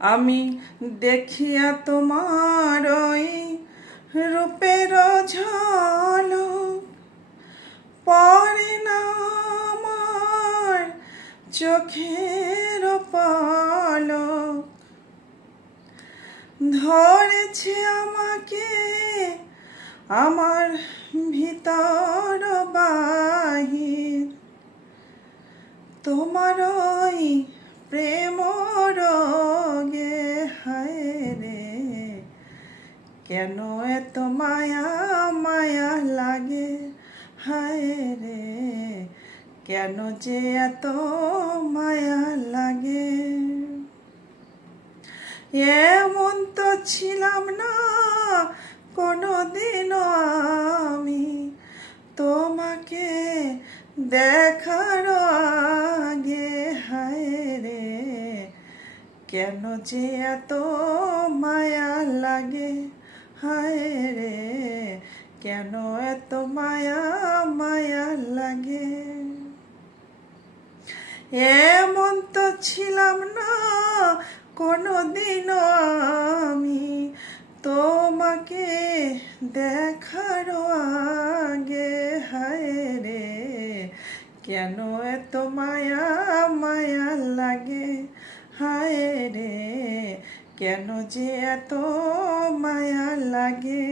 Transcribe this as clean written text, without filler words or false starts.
আমি দেখিয়া তোমার ওই রূপের ঝলক পড়ে না আমার চোখের পলক ধরেছে আমাকে আমার ভিতর বাহির তোমার ওই প্রেম রোগে হায় রে কেন এত মায়া মায়া লাগে হায় রে কেন যে এত মায়া লাগে এমন তো ছিলাম না কোনোদিনও আমি তোমাকে দেখার আগে হায় রে কেন যে এত মায়া লাগে হায় রে কেন এত মায়া মায়া লাগে এমন তো ছিলাম না কোনোদিনও আমি তোমাকে দেখার আগে হায় রে কেন এত মায়া মায়া লাগে হায় রে কেন যে এত মায়া লাগে।